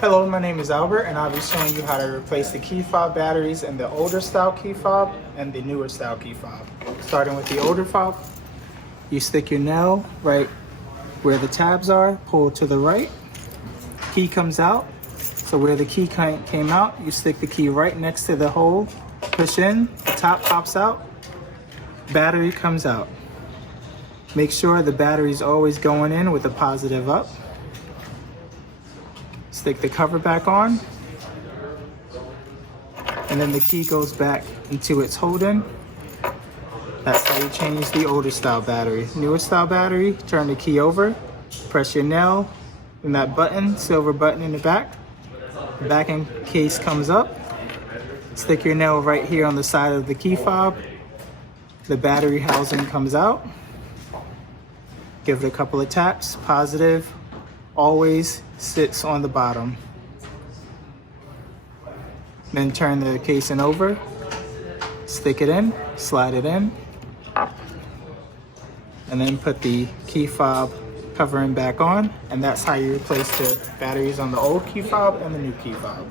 Hello, my name is Albert and I'll be showing you how to replace the key fob batteries in the older style key fob and the newer style key fob. Starting with the older fob, you stick your nail right where the tabs are, pull to the right, key comes out. So where the key came out, you stick the key right next to the hole, push in, the top pops out, battery comes out. Make sure the battery is always going in with the positive up. Stick the cover back on, and then the key goes back into its holding. That's how you change the older style battery. Newer style battery, turn the key over, press your nail, and that button, silver button in the back. The backing case comes up. Stick your nail right here on the side of the key fob. The battery housing comes out. Give it a couple of taps, positive, always sits on the bottom. Then turn the casing over, stick it in, slide it in, and then put the key fob covering back on, and that's how you replace the batteries on the old key fob and the new key fob.